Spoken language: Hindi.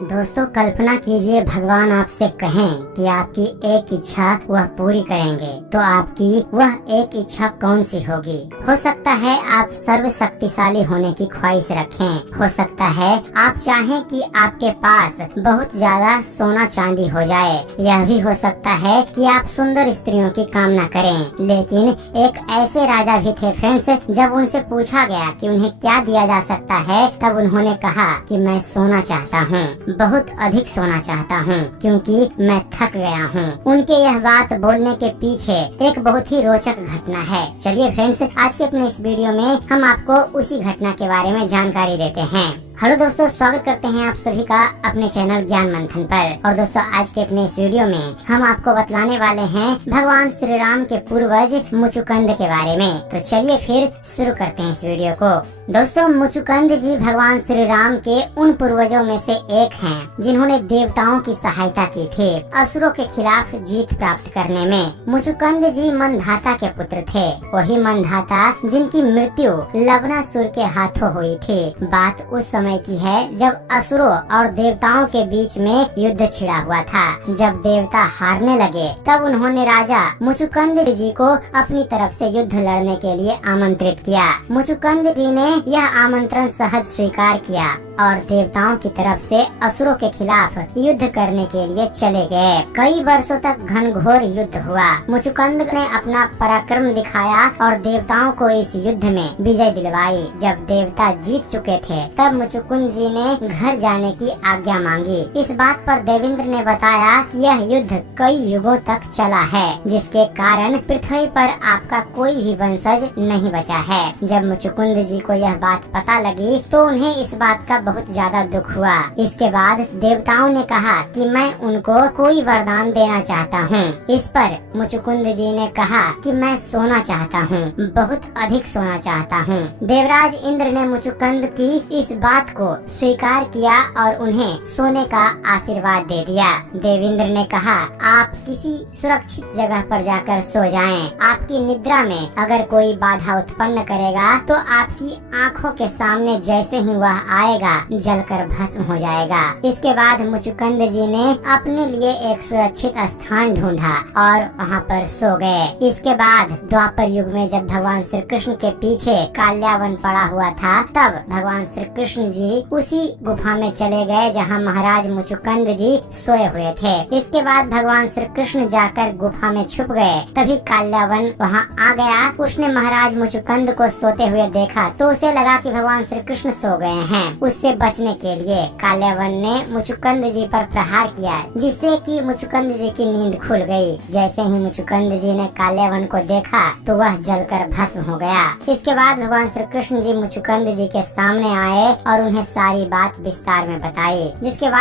दोस्तों, कल्पना कीजिए भगवान आपसे कहें कि आपकी एक इच्छा वह पूरी करेंगे, तो आपकी वह एक इच्छा कौन सी होगी? हो सकता है आप सर्वशक्तिशाली होने की ख्वाहिश रखें। हो सकता है आप चाहें कि आपके पास बहुत ज्यादा सोना चांदी हो जाए। यह भी हो सकता है कि आप सुंदर स्त्रियों की कामना करें। लेकिन एक ऐसे राजा भी थे फ्रेंड्स, जब उनसे पूछा गया कि उन्हें क्या दिया जा सकता है, तब उन्होंने कहा कि मैं सोना चाहता हूँ, बहुत अधिक सोना चाहता हूँ, क्योंकि मैं थक गया हूँ। उनके यह बात बोलने के पीछे एक बहुत ही रोचक घटना है। चलिए फ्रेंड्स, आज के अपने इस वीडियो में हम आपको उसी घटना के बारे में जानकारी देते हैं। हेलो दोस्तों, स्वागत करते हैं आप सभी का अपने चैनल ज्ञान मंथन पर। और दोस्तों, आज के अपने इस वीडियो में हम आपको बतलाने वाले हैं भगवान श्री राम के पूर्वज मुचुकुंद के बारे में। तो चलिए फिर शुरू करते हैं इस वीडियो को। दोस्तों, मुचुकुंद जी भगवान श्री राम के उन पूर्वजों में से एक हैं, जिन्होंने देवताओं की सहायता की थी असुरों के खिलाफ जीत प्राप्त करने में। मुचुकुंद जी मंधाता के पुत्र थे, वही मंधाता जिनकी मृत्यु लवणासुर के हाथों हुई थी। बात उस समय की है जब असुरों और देवताओं के बीच में युद्ध छिड़ा हुआ था। जब देवता हारने लगे, तब उन्होंने राजा मुचुकुंद जी को अपनी तरफ से युद्ध लड़ने के लिए आमंत्रित किया। मुचुकुंद जी ने यह आमंत्रण सहज स्वीकार किया और देवताओं की तरफ से असुरों के खिलाफ युद्ध करने के लिए चले गए। कई वर्षों तक घनघोर युद्ध हुआ। मुचुकुंद ने अपना पराक्रम दिखाया और देवताओं को इस युद्ध में विजय दिलवाई। जब देवता जीत चुके थे, तब मुचुकुंद जी ने घर जाने की आज्ञा मांगी। इस बात पर देवेंद्र ने बताया कि यह युद्ध कई युगों तक चला है, जिसके कारण पृथ्वी पर आपका कोई भी वंशज नहीं बचा है। जब मुचुकुंद जी को यह बात पता लगी, तो उन्हें इस बात का बहुत ज्यादा दुख हुआ। इसके बाद देवताओं ने कहा कि मैं उनको कोई वरदान देना चाहता हूँ। इस पर मुचुकुंद जी ने कहा कि मैं सोना चाहता हूँ, बहुत अधिक सोना चाहता हूँ। देवराज इंद्र ने मुचुकुंद की इस बात को स्वीकार किया और उन्हें सोने का आशीर्वाद दे दिया। देवेंद्र ने कहा, आप किसी सुरक्षित जगह पर जाकर सो जाएं। आपकी निद्रा में अगर कोई बाधा उत्पन्न करेगा, तो आपकी आँखों के सामने जैसे ही वह आएगा, जलकर भस्म हो जाएगा। इसके बाद मुचुकुंद जी ने अपने लिए एक सुरक्षित स्थान ढूंढा और वहाँ पर सो गए। इसके बाद द्वापर युग में जब भगवान श्री कृष्ण के पीछे काल्यावन पड़ा हुआ था, तब भगवान श्री कृष्ण जी उसी गुफा में चले गए जहाँ महाराज मुचुकुंद जी सोए हुए थे। इसके बाद भगवान श्री कृष्ण जाकर गुफा में छुप गए। तभी काल्यावन वहाँ आ गया। उसने महाराज मुचुकुंद को सोते हुए देखा, तो उसे लगा कि भगवान श्री कृष्ण सो गए हैं। उससे बचने के लिए काल्यावन ने मुचुकुंद जी पर प्रहार किया, जिससे कि मुचुकुंद जी की नींद खुल गई। जैसे ही मुचुकुंद जी ने काल्यावन को देखा, तो वह जलकर भस्म हो गया। इसके बाद भगवान श्री कृष्ण जी मुचुकुंद जी के सामने आए और उन्हें सारी बात विस्तार में बताई, जिसके बाद